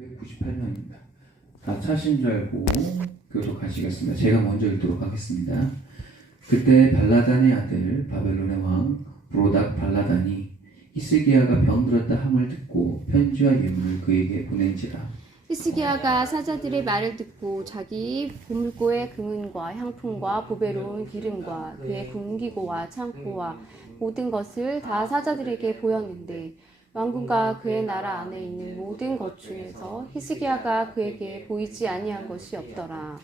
198명입니다. 다 차신 줄 알고 교독하시겠습니다. 제가 먼저 읽도록 하겠습니다. 그때 발라단의 아들 바벨론의 왕 브로닥 발라단이 히스기야가 병들었다 함을 듣고 편지와 예물을 그에게 보낸지라. 히스기야가 사자들의 말을 듣고 자기 보물고의 금은과 향품과 보배로운 기름과 그의 군기고와 창고와 모든 것을 다 사자들에게 보였는데 왕궁과 그의 나라 안에 있는 모든 것 중에서 히스기야가 그에게 보이지 아니한 것이 없더라.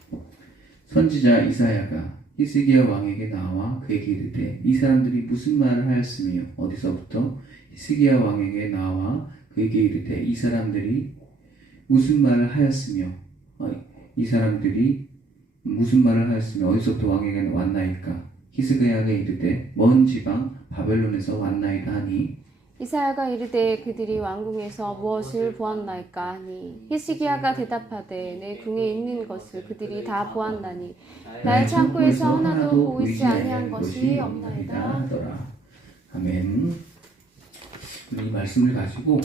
선지자 이사야가 히스기야 왕에게 나와 그에게 이르되 이 사람들이 무슨 말을 하였으며 어디서부터 히스기야 왕에게 나와 그에게 이르되 이 사람들이 무슨 말을 하였으며 어디서부터 왕에게 왔나이까. 히스기야가 이르되 먼 지방 바벨론에서 왔나이다 하니 이사야가 이르되 그들이 왕궁에서 무엇을 보았나이까 하니 히스기야가 대답하되 내 궁에 있는 것을 그들이 다 보았나니 나의 창고에서 하나도 보이지 아니한 것이 없나이다 하더라. 아멘. 이 말씀을 가지고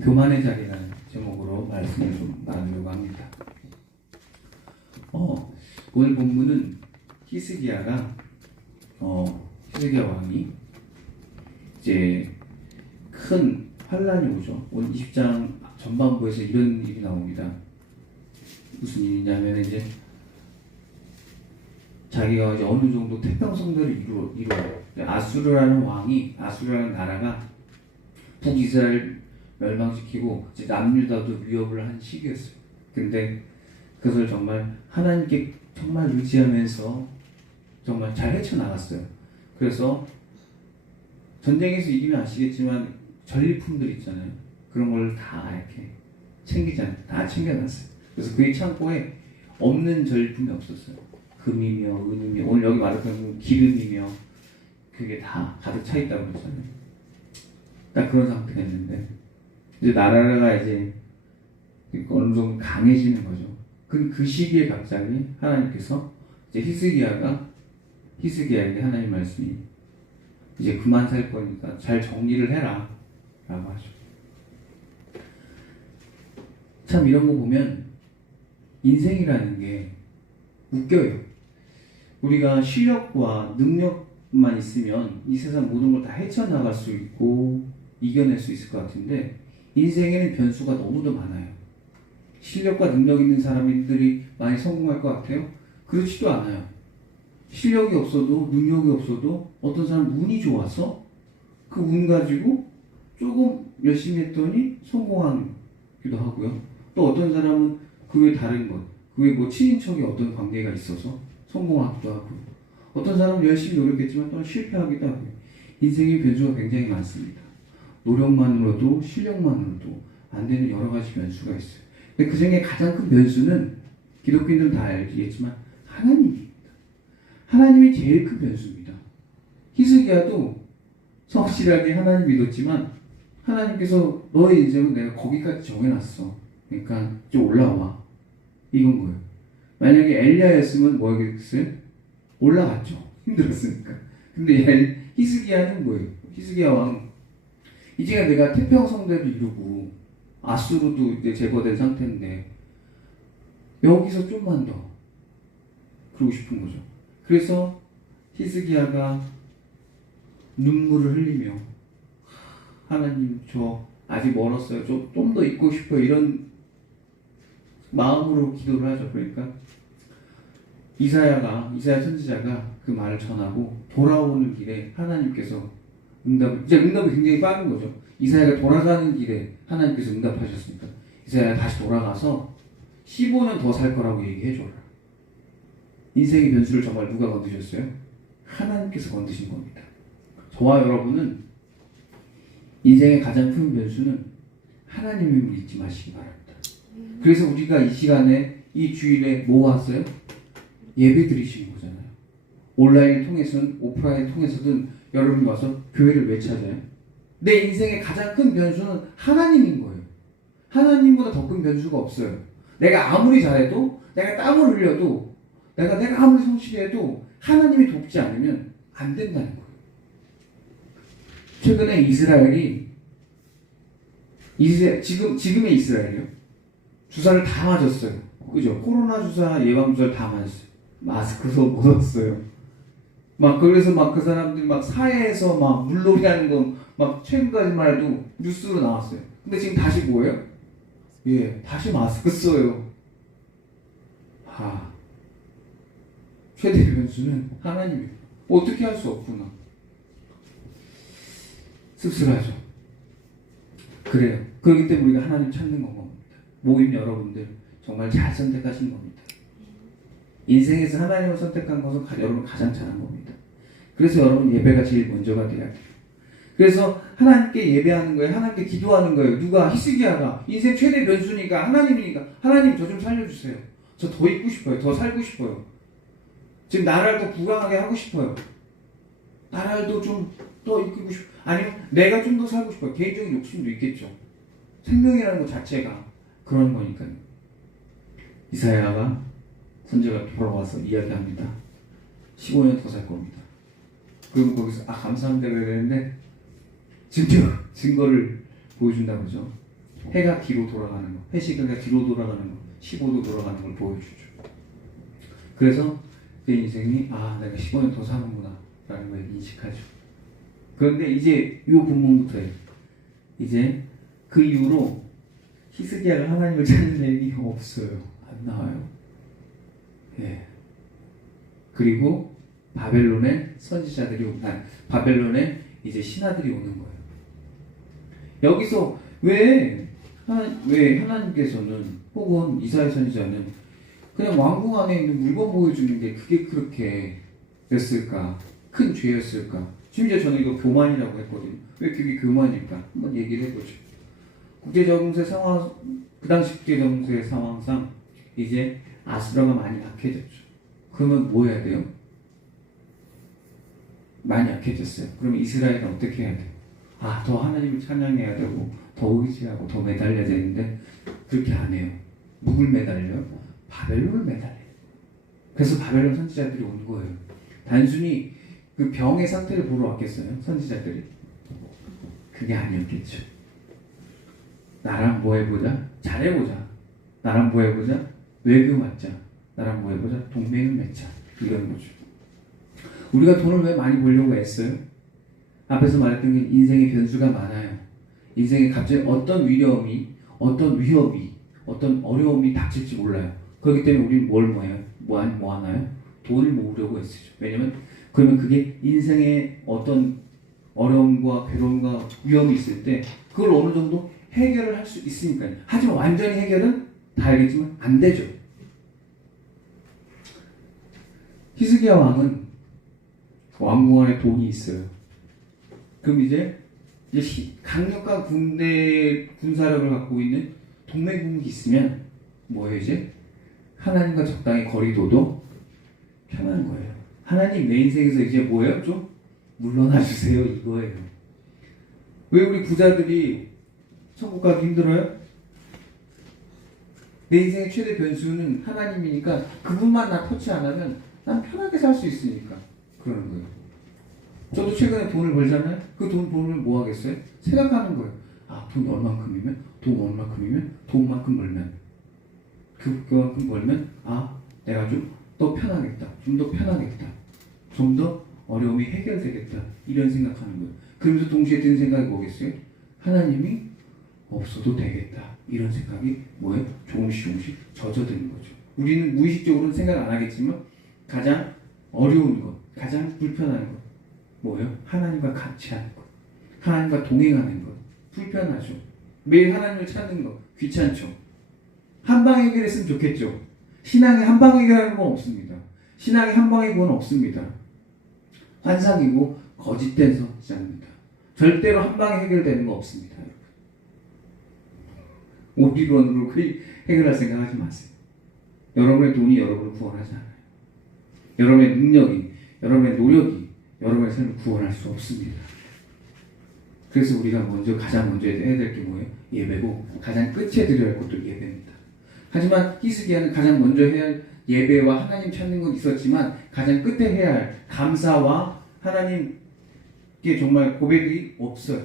교만의 자리라는 제목으로 말씀을 좀 나누려고 합니다. 오늘 본문은 히스기야 왕이 이제 큰 환란이 오죠. 오늘 20장 전반부에서 이런 일이 나옵니다. 무슨 일이냐면 이제 자기가 이제 어느 정도 태평성대를 이루어요. 아수르라는 나라가 북이스라엘 멸망시키고 이제 남유다도 위협을 한 시기였어요. 근데 그것을 정말 하나님께 정말 의지하면서 정말 잘 헤쳐나갔어요. 그래서 전쟁에서 이기면 아시겠지만 전리품들 있잖아요. 그런 걸 다 이렇게 챙기잖아요. 다 챙겨놨어요. 그래서 그의 창고에 없는 전리품이 없었어요. 금이며 은이며 오늘 여기 말했던 기름이며 그게 다 가득 차 있다고 그랬잖아요. 딱 그런 상태가 있는데 이제 나라가 이제 어느 정도 강해지는 거죠. 그 시기에 갑자기 하나님께서 이제 히스기야에게 하나님 말씀이 이제 그만 살 거니까 잘 정리를 해라 라고 하죠. 참 이런 거 보면 인생이라는 게 웃겨요. 우리가 실력과 능력만 있으면 이 세상 모든 걸 다 헤쳐나갈 수 있고 이겨낼 수 있을 것 같은데 인생에는 변수가 너무도 많아요. 실력과 능력 있는 사람들이 많이 성공할 것 같아요? 그렇지도 않아요. 실력이 없어도 능력이 없어도 어떤 사람은 운이 좋아서 그 운 가지고 조금 열심히 했더니 성공하기도 하고요. 또 어떤 사람은 그 외 다른 것, 그 외 뭐 친인척이 어떤 관계가 있어서 성공하기도 하고요. 어떤 사람은 열심히 노력했지만 또 실패하기도 하고요. 인생의 변수가 굉장히 많습니다. 노력만으로도 실력만으로도 안 되는 여러 가지 변수가 있어요. 근데 그 중에 가장 큰 변수는 기독교인들은 다 알겠지만 하나님입니다. 하나님이 제일 큰 변수입니다. 히스기야도 성실하게 하나님 믿었지만 하나님께서 너의 인생은 내가 거기까지 정해놨어. 그러니까 이제 올라와. 이건 거예요. 만약에 엘리야였으면 뭐 하겠어요? 올라갔죠. 힘들었으니까. 근데 히스기야는 뭐예요? 히스기야 왕. 이제 내가 태평성대를 이루고 아수르도 이제 제거된 상태인데 여기서 좀만 더 그러고 싶은 거죠. 그래서 히스기야가 눈물을 흘리며 하나님 저 아직 멀었어요. 좀 더 있고 싶어요. 이런 마음으로 기도를 하죠. 그러니까 이사야 선지자가 그 말을 전하고 돌아오는 길에 하나님께서 응답이 굉장히 빠른 거죠. 이사야가 돌아가는 길에 하나님께서 응답하셨으니까 이사야가 다시 돌아가서 15년 더 살 거라고 얘기해줘라. 인생의 변수를 정말 누가 건드셨어요? 하나님께서 건드신 겁니다. 저와 여러분은 인생의 가장 큰 변수는 하나님을 잊지 마시기 바랍니다. 그래서 우리가 이 시간에 이 주일에 뭐 왔어요? 예배 드리시는 거잖아요. 온라인을 통해서든 오프라인을 통해서든 여러분이 와서 교회를 왜 찾아요? 내 인생의 가장 큰 변수는 하나님인 거예요. 하나님보다 더 큰 변수가 없어요. 내가 아무리 잘해도 내가 땀을 흘려도 내가 아무리 성실해도 하나님이 돕지 않으면 안 된다는 거예요. 최근에 지금의 이스라엘이요. 주사를 다 맞았어요. 그죠? 코로나 주사, 예방 주사를 다 맞았어요. 마스크도 못 썼어요. 막 그래서 막 그 사람들이 막 사회에서 막 물놀이 하는 거 막 최근까지만 해도 뉴스로 나왔어요. 근데 지금 다시 뭐예요? 예, 다시 마스크 써요. 최대 변수는 하나님이에요. 어떻게 할 수 없구나. 씁쓸하죠. 그래요. 그렇기 때문에 우리가 하나님 찾는 건 겁니다. 모임 여러분들 정말 잘 선택하신 겁니다. 인생에서 하나님을 선택한 것은 여러분 가장 잘한 겁니다. 그래서 여러분 예배가 제일 먼저가 돼야 돼요. 그래서 하나님께 예배하는 거예요. 하나님께 기도하는 거예요. 누가? 히스기야가 인생 최대 변수니까 하나님이니까 하나님 저 좀 살려주세요. 저 더 있고 싶어요. 더 살고 싶어요. 지금 나라를 더 부강하게 하고 싶어요. 나라도 좀 더 이끌고 싶어요. 아니면 내가 좀 더 살고 싶어요. 개인적인 욕심도 있겠죠. 생명이라는 것 자체가 그런 거니까요. 이사야가 선지자가 돌아와서 이야기합니다. 15년 더 살 겁니다. 그럼 거기서 감사합니다 그래야 되는데 증거를 보여준다 그러죠. 해가 뒤로 돌아가는 거, 해시계가 뒤로 돌아가는 거, 15도 돌아가는 걸 보여주죠. 그래서 내 인생이 내가 15년 더 사는구나 라는 걸 인식하죠. 그런데 이제 이 본문부터예요. 이제 그 이후로 히스기야가 하나님을 찾는 얘기가 없어요. 안 나와요. 예. 그리고 바벨론의 선지자들이 바벨론의 이제 신하들이 오는 거예요. 여기서 왜 하나님께서는 혹은 이사야 선지자는 그냥 왕궁 안에 있는 물건 보여주는 게 그게 그렇게 됐을까? 큰 죄였을까? 심지어 저는 이거 교만이라고 했거든요. 왜 그게 교만일까? 한번 얘기를 해보죠. 국제정세 상황, 그 당시 국제정세 상황상 이제 아수라가 많이 약해졌죠. 그러면 뭐 해야 돼요? 많이 약해졌어요. 그러면 이스라엘은 어떻게 해야 돼요? 더 하나님을 찬양해야 되고 더 의지하고 더 매달려야 되는데 그렇게 안 해요. 누굴 매달려요? 바벨론을 매달려요. 그래서 바벨론 선지자들이 온 거예요. 단순히 그 병의 상태를 보러 왔겠어요? 선지자들이? 그게 아니었겠죠. 나랑 뭐 해보자? 잘해보자. 나랑 뭐 해보자? 외교 맞자. 나랑 뭐 해보자? 동맹을 맺자. 이런 거죠. 우리가 돈을 왜 많이 벌려고 했어요? 앞에서 말했던 게 인생의 변수가 많아요. 인생에 갑자기 어떤 위험이, 어떤 위협이, 어떤 어려움이 닥칠지 몰라요. 그렇기 때문에 우리는 뭘 뭐 하나요? 돈을 모으려고 했었죠. 왜냐면 그러면 그게 인생에 어떤 어려움과 괴로움과 위험이 있을 때 그걸 어느 정도 해결을 할 수 있으니까요. 하지만 완전히 해결은 다 알겠지만 안 되죠. 히스기야 왕은 왕궁 안에 돈이 있어요. 그럼 이제 강력한 군사력을 갖고 있는 동맹국이 있으면 뭐예요 이제? 하나님과 적당히 거리둬도 편한 거예요. 하나님 내 인생에서 이제 뭐예요? 좀 물러나 주세요 이거예요. 왜 우리 부자들이 천국 가기 힘들어요? 내 인생의 최대 변수는 하나님이니까 그분만 나 터치 안 하면 난 편하게 살 수 있으니까 그러는 거예요. 저도 최근에 돈을 벌잖아요. 그 돈 벌면 뭐 하겠어요? 생각하는 거예요. 돈 얼만큼이면? 돈만큼 벌면 그만큼 벌면 내가 좀 더 편하겠다. 좀 더 편하겠다. 좀 더 어려움이 해결되겠다. 이런 생각하는 거예요. 그러면서 동시에 드는 생각이 뭐겠어요? 하나님이 없어도 되겠다. 이런 생각이 뭐예요? 조금씩 젖어드는 거죠. 우리는 무의식적으로는 생각 안 하겠지만 가장 어려운 것, 가장 불편한 것 뭐예요? 하나님과 같이 하는 것, 하나님과 동행하는 것 불편하죠. 매일 하나님을 찾는 것 귀찮죠. 한방 해결했으면 좋겠죠. 신앙에 한방 해결하는 건 없습니다. 신앙에 한방의 구원은 없습니다. 환상이고 거짓된 선지자입니다. 절대로 한방에 해결되는 거 없습니다. 오리론으로 해결할 생각하지 마세요. 여러분의 돈이 여러분을 구원하지 않아요. 여러분의 능력이, 여러분의 노력이 여러분의 삶을 구원할 수 없습니다. 그래서 우리가 가장 먼저 해야 될 게 뭐예요? 예배고 가장 끝에 드려야 할 것도 예배입니다. 하지만 히스기야는 가장 먼저 해야 할 예배와 하나님 찾는 건 있었지만 가장 끝에 해야 할 감사와 하나님 게 정말 고백이 없어요.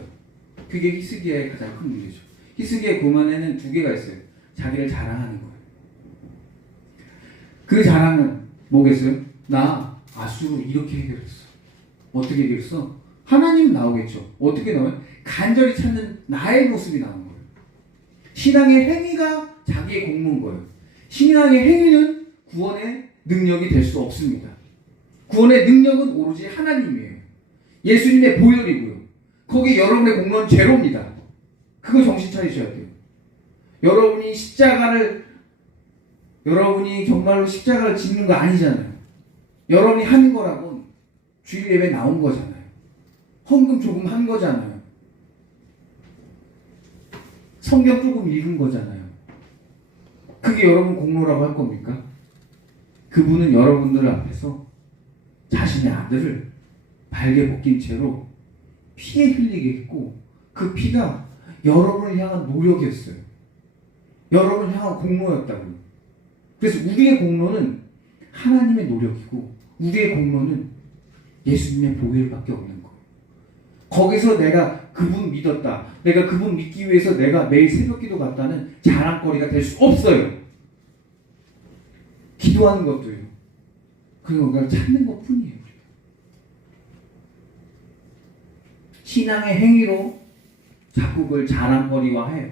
그게 히스기야의 가장 큰 문제죠. 히스기야의 교만에는 두 개가 있어요. 자기를 자랑하는 거예요. 그 자랑은 뭐겠어요? 나 아수로 이렇게 해결했어. 어떻게 해결했어? 하나님 나오겠죠. 어떻게 나와요? 간절히 찾는 나의 모습이 나온 거예요. 신앙의 행위가 자기의 공로인 거예요. 신앙의 행위는 구원의 능력이 될 수 없습니다. 구원의 능력은 오로지 하나님이에요. 예수님의 보혈이고요. 거기에 여러분의 공로는 제로입니다. 그거 정신 차리셔야 돼요. 여러분이 정말로 십자가를 짓는 거 아니잖아요. 여러분이 하는 거라고 주일 예배 나온 거잖아요. 헌금 조금 한 거잖아요. 성경 조금 읽은 거잖아요. 그게 여러분 공로라고 할 겁니까? 그분은 여러분들 앞에서 자신의 아들을 발개 벗긴 채로 피에 흘리게 했고 그 피가 여러분을 향한 노력이었어요. 여러분을 향한 공로였다고요. 그래서 우리의 공로는 하나님의 노력이고 우리의 공로는 예수님의 보혈밖에 없는 거예요. 거기서 내가 그분 믿었다. 내가 그분 믿기 위해서 내가 매일 새벽기도 갔다는 자랑거리가 될 수 없어요. 기도하는 것도요. 그걸 찾는 것 뿐이에요. 신앙의 행위로 자꾸 그걸 자랑거리화해요.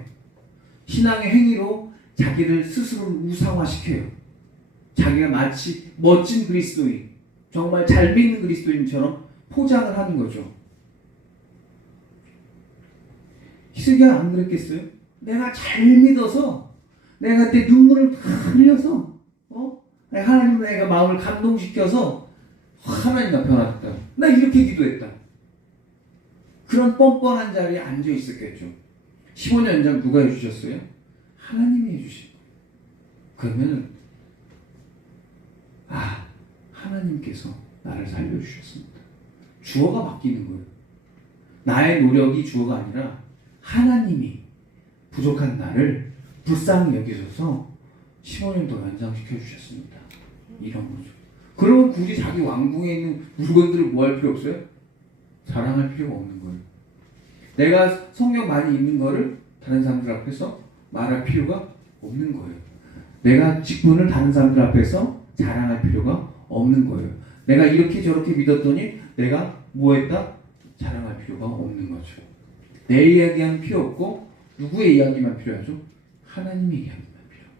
신앙의 행위로 자기를 스스로 우상화시켜요. 자기가 마치 멋진 그리스도인, 정말 잘 믿는 그리스도인처럼 포장을 하는 거죠. 히스기야 안 그랬겠어요? 내가 잘 믿어서 내가 그때 눈물을 다 흘려서 하나님 내가 마음을 감동시켜서 하나님 나 변화됐다. 나 이렇게 기도했다. 그런 뻔뻔한 자리에 앉아 있었겠죠. 15년 연장 누가 해주셨어요? 하나님이 해주신 거예요. 그러면은 하나님께서 나를 살려주셨습니다. 주어가 바뀌는 거예요. 나의 노력이 주어가 아니라 하나님이 부족한 나를 불쌍히 여기셔서 15년 더 연장시켜 주셨습니다. 이런 거죠. 그러면 굳이 자기 왕궁에 있는 물건들을 뭐 할 필요 없어요? 자랑할 필요가 없는 거예요. 내가 성경 많이 읽는 거를 다른 사람들 앞에서 말할 필요가 없는 거예요. 내가 직분을 다른 사람들 앞에서 자랑할 필요가 없는 거예요. 내가 이렇게 저렇게 믿었더니 내가 뭐 했다? 자랑할 필요가 없는 거죠. 내 이야기는 필요 없고 누구의 이야기만 필요하죠? 하나님의 이야기만 필요하고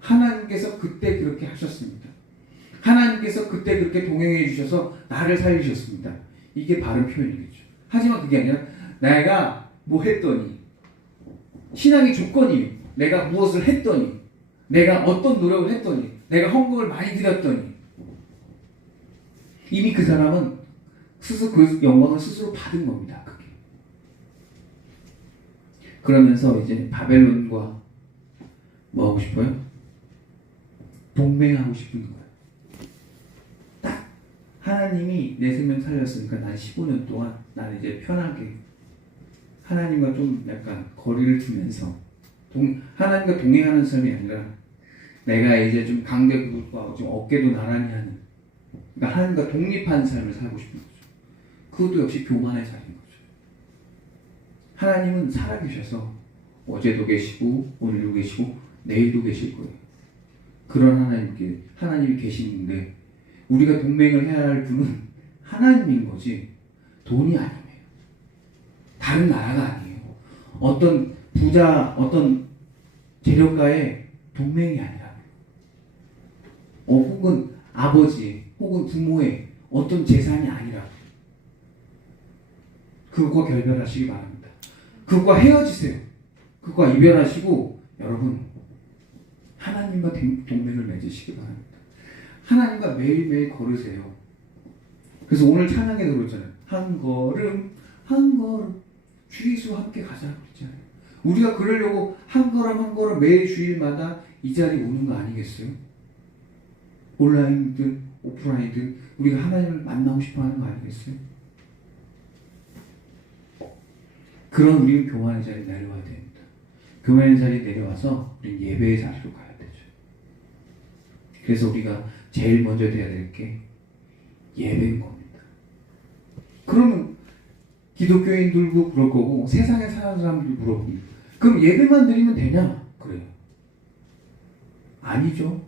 하나님께서 그때 그렇게 하셨습니다. 하나님께서 그때 그렇게 동행해 주셔서 나를 살리셨습니다. 이게 바른 표현이겠죠. 하지만 그게 아니라 내가 뭐 했더니 신앙의 조건이 내가 무엇을 했더니 내가 어떤 노력을 했더니 내가 헌금을 많이 드렸더니 이미 그 사람은 스스로 그 영광을 스스로 받은 겁니다. 그게. 그러면서 이제 바벨론과 뭐 하고 싶어요? 동맹하고 싶은 거예요. 딱 하나님이 내 생명 살렸으니까 난 15년 동안 난 이제 편하게 하나님과 좀 약간 거리를 두면서 하나님과 동행하는 삶이 아니라 내가 이제 좀 강대국과 좀 어깨도 나란히 하는 그러니까 하나님과 독립한 삶을 살고 싶은 거죠. 그것도 역시 교만의 자리인 거죠. 하나님은 살아계셔서 어제도 계시고 오늘도 계시고 내일도 계실 거예요. 그런 하나님이 계시는데 우리가 동맹을 해야 할 분은 하나님인 거지 돈이 아니에요. 다른 나라가 아니에요. 어떤 부자, 어떤 재력가의 동맹이 아니라 혹은 아버지 혹은 부모의 어떤 재산이 아니라 그것과 결별하시기 바랍니다. 그것과 헤어지세요. 그것과 이별하시고 여러분 하나님과 동맹을 맺으시기 바랍니다. 하나님과 매일매일 걸으세요. 그래서 오늘 찬양에 들었잖아요. 한 걸음 한 걸음 주 예수 함께 가자고 했잖아요. 우리가 그러려고 한 걸음 한 걸음 매일 주일마다 이 자리에 오는 거 아니겠어요? 온라인이든 오프라인이든 우리가 하나님을 만나고 싶어 하는 거 아니겠어요? 그런 우리는 교만의 자리에 내려와야 됩니다. 교만의 자리에 내려와서 우리는 예배의 자리로 가야 되죠. 그래서 우리가 제일 먼저 돼야 될 게 예배인 겁니다. 그러면 기독교인들도 그럴 거고 세상에 사는 사람들도 물어봅니다. 그럼 예배만 드리면 되냐? 그래요. 아니죠.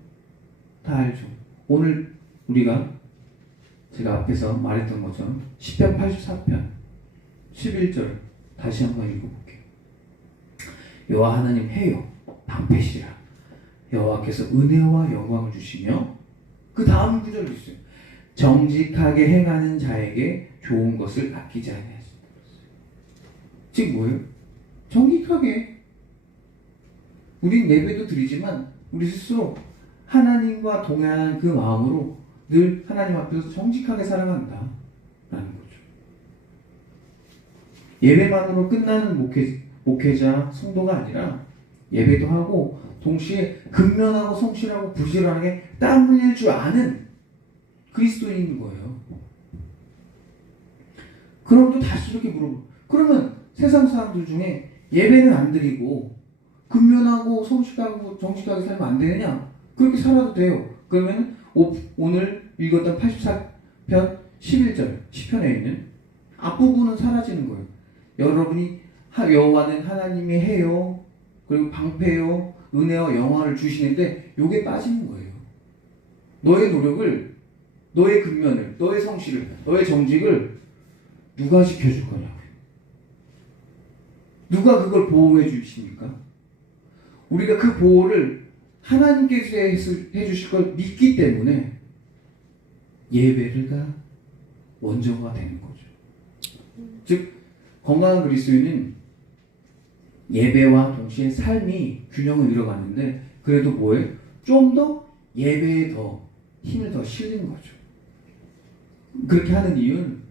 다 알죠. 오늘 우리가 제가 앞에서 말했던 것처럼 시편 84편 11절 다시 한번 읽어볼게요. 여호와 하나님 해요 방패시라. 여호와께서 은혜와 영광을 주시며 그 다음 구절이 있어요. 정직하게 행하는 자에게 좋은 것을 아끼지 아니하신다. 즉 뭐예요? 정직하게. 우린 예배도 드리지만 우리 스스로 하나님과 동행하는 그 마음으로 늘 하나님 앞에서 정직하게 살아간다 라는 거죠. 예배만으로 끝나는 목회자, 성도가 아니라 예배도 하고 동시에 근면하고 성실하고 부지런하게 땀 흘릴 줄 아는 그리스도인인 거예요. 그럼 또 다시 이렇게 물어보고, 그러면 세상 사람들 중에 예배는 안 드리고 근면하고 성실하고 정직하게 살면 안 되느냐? 그렇게 살아도 돼요. 그러면 오늘 읽었던 84편 11절 시편에 있는 앞부분은 사라지는 거예요. 여러분이 여호와는 하나님이 해요. 그리고 방패요. 은혜와 영화를 주시는데 요게 빠지는 거예요. 너의 노력을, 너의 근면을, 너의 성실을, 너의 정직을 누가 지켜줄 거냐고요. 누가 그걸 보호해 주십니까? 우리가 그 보호를 하나님께서 해주실 걸 믿기 때문에 예배가 원조가 되는 거죠. 즉 건강한 그리스도인은 예배와 동시에 삶이 균형을 이뤄가는데 그래도 뭐예요? 좀 더 예배에 더 힘을 더 실는 거죠. 그렇게 하는 이유는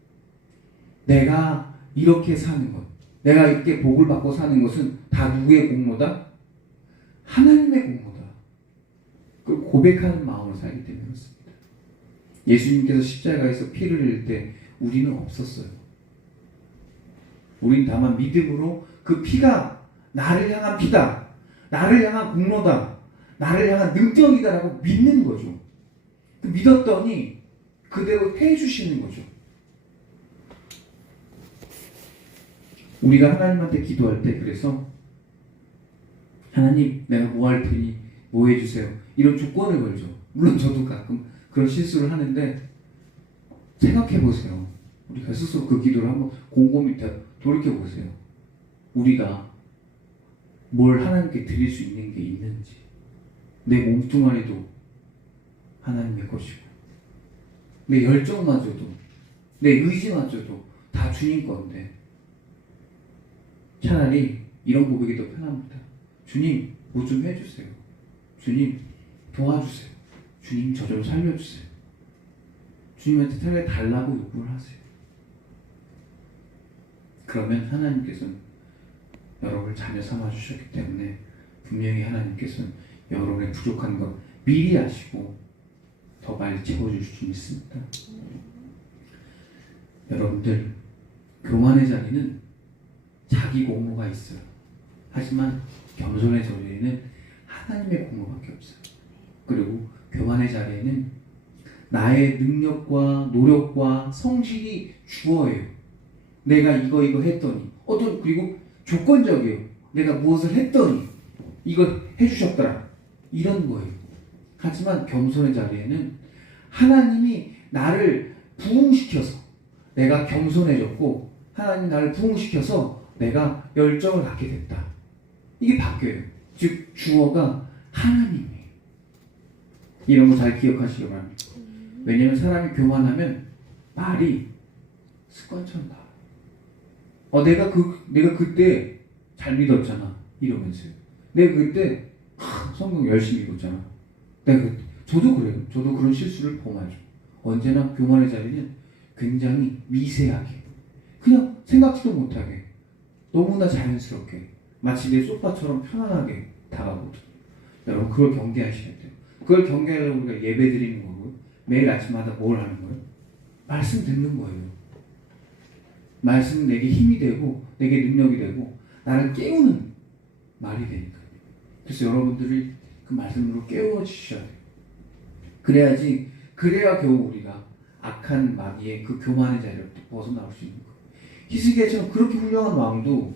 내가 이렇게 사는 것, 내가 이렇게 복을 받고 사는 것은 다 누구의 공로다? 하나님의 공로다. 그걸 고백하는 마음으로 살기 때문에 그렇습니다. 예수님께서 십자가에서 피를 흘릴 때 우리는 없었어요. 우린 다만 믿음으로 그 피가 나를 향한 피다, 나를 향한 공로다, 나를 향한 능력이다라고 믿는 거죠. 믿었더니 그대로 해주시는 거죠. 우리가 하나님한테 기도할 때 그래서 하나님 내가 뭐 할 테니 뭐 해주세요 이런 조건을 걸죠. 물론 저도 가끔 그런 실수를 하는데 생각해 보세요. 우리가 스스로 그 기도를 한번 곰곰이 돌이켜 보세요. 우리가 뭘 하나님께 드릴 수 있는 게 있는지, 내 몸뚱아리도 하나님의 것이고 내 열정마저도 내 의지마저도 다 주님 건데 차라리 이런 고백이 더 편합니다. 주님 뭐 좀 해주세요. 주님 도와주세요. 주님 저 좀 살려주세요. 주님한테 차라리 달라고 요구를 하세요. 그러면 하나님께서는 여러분을 자녀 삼아 주셨기 때문에 분명히 하나님께서는 여러분의 부족한 것 미리 아시고 더 많이 채워주실 수 있습니다. 여러분들 교만의 자리는 자기 공로가 있어요. 하지만 겸손의 자리에는 하나님의 공로밖에 없어요. 그리고 교만의 자리에는 나의 능력과 노력과 성실이 주어예요. 내가 이거 했더니 그리고 조건적이에요. 내가 무엇을 했더니 이거 해주셨더라 이런 거예요. 하지만 겸손의 자리에는 하나님이 나를 부흥시켜서 내가 겸손해졌고 하나님 나를 부흥시켜서 내가 열정을 갖게 됐다. 이게 바뀌어요. 즉 주어가 하나님이에요. 이런 거 잘 기억하시기 바랍니다. 왜냐하면 사람이 교만하면 말이 습관처럼 나와요. 내가 그때 잘 믿었잖아 이러면서요. 내가 그때 성경 열심히 읽었잖아. 저도 그래요. 저도 그런 실수를 범하죠. 언제나 교만의 자리는 굉장히 미세하게 그냥 생각지도 못하게 너무나 자연스럽게 마치 내 소파처럼 편안하게 다가오거든요. 여러분 그걸 경계하셔야 돼요. 그걸 경계하려고 우리가 예배 드리는 거고 매일 아침마다 뭘 하는 거예요? 말씀 듣는 거예요. 말씀은 내게 힘이 되고 내게 능력이 되고 나를 깨우는 말이 되니까요. 그래서 여러분들이 그 말씀으로 깨워주셔야 돼요. 그래야 겨우 우리가 악한 마귀의 그 교만의 자리를 벗어나올 수 있는 거예요. 히스기야처럼 그렇게 훌륭한 왕도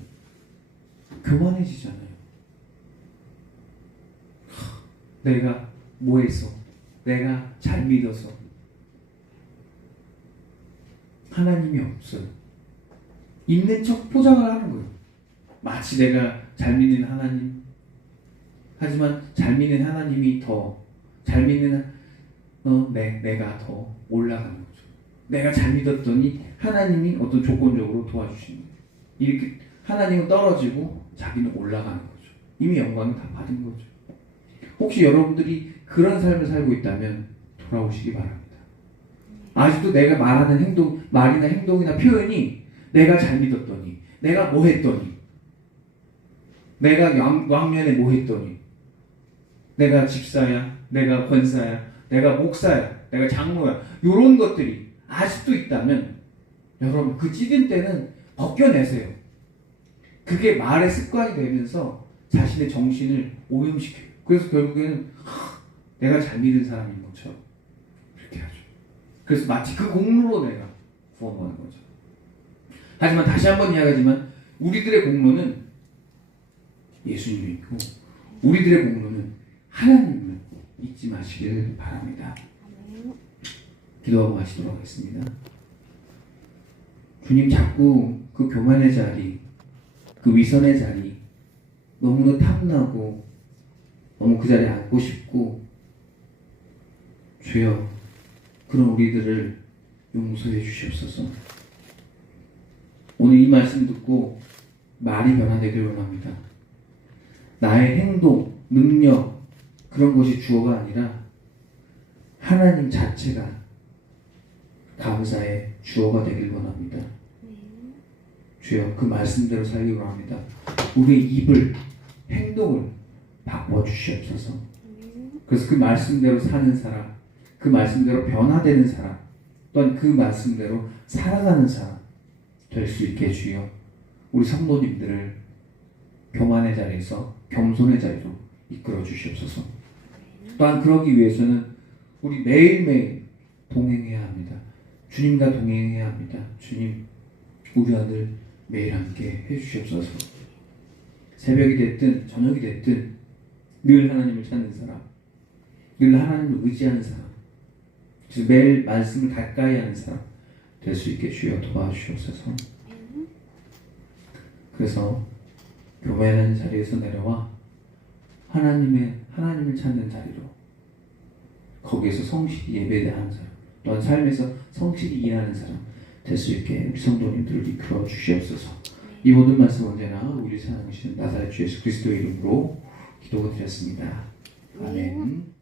교만해지잖아요. 내가 뭐 해서, 내가 잘 믿어서 하나님이 없어요. 있는 척 포장을 하는 거예요. 마치 내가 잘 믿는 하나님. 하지만 잘 믿는 하나님이 더 잘 믿는 내가 더 올라가는 거죠. 내가 잘 믿었더니 하나님이 어떤 조건적으로 도와주시는 거예요. 이렇게 하나님은 떨어지고 자기는 올라가는 거죠. 이미 영광을 다 받은 거죠. 혹시 여러분들이 그런 삶을 살고 있다면 돌아오시기 바랍니다. 아직도 내가 말하는 행동, 말이나 행동이나 표현이 내가 잘 믿었더니, 내가 뭐 했더니, 내가 왕년에 뭐 했더니, 내가 집사야, 내가 권사야, 내가 목사야, 내가 장로야, 이런 것들이 아직도 있다면 여러분 그 찌든 때는 벗겨내세요. 그게 말의 습관이 되면서 자신의 정신을 오염시켜요. 그래서 결국에는 내가 잘 믿은 사람인 것처럼 그렇게 하죠. 그래서 마치 그 공로로 내가 구원받는 거죠. 하지만 다시 한번 이야기하지만 우리들의 공로는 예수님이고 우리들의 공로는 하나님을 잊지 마시길 바랍니다. 기도하고 마치도록 하겠습니다. 주님, 자꾸 그 교만의 자리, 그 위선의 자리 너무나 탐나고 너무 그 자리에 앉고 싶고, 주여 그런 우리들을 용서해 주시옵소서. 오늘 이 말씀 듣고 말이 변화되길 원합니다. 나의 행동, 능력 그런 것이 주어가 아니라 하나님 자체가 감사의 주어가 되길 원합니다. 주여 그 말씀대로 살기 원합니다. 우리의 입을, 행동을 바꿔주시옵소서. 그래서 그 말씀대로 사는 사람, 그 말씀대로 변화되는 사람, 또한 그 말씀대로 살아가는 사람 될 수 있게 주여 우리 성도님들을 교만의 자리에서 겸손의 자리로 이끌어 주시옵소서. 또한 그러기 위해서는 우리 매일매일 동행해야 합니다. 주님과 동행해야 합니다. 주님, 우리 아들 매일 함께 해주시옵소서. 새벽이 됐든 저녁이 됐든 늘 하나님을 찾는 사람, 늘 하나님을 의지하는 사람, 매일 말씀을 가까이 하는 사람 될 수 있게 주여 도와주시옵소서. 그래서 교만하는 자리에서 내려와 하나님을 찾는 자리로, 거기에서 성실히 예배하는 사람, 또한 삶에서 성실히 일하는 사람 될 수 있게 우리 성도님들을 이끌어 주시옵소서. 이 모든 말씀 언제나 우리 사랑하시는 나사렛 주 예수 그리스도의 이름으로 기도가 드렸습니다. 아멘.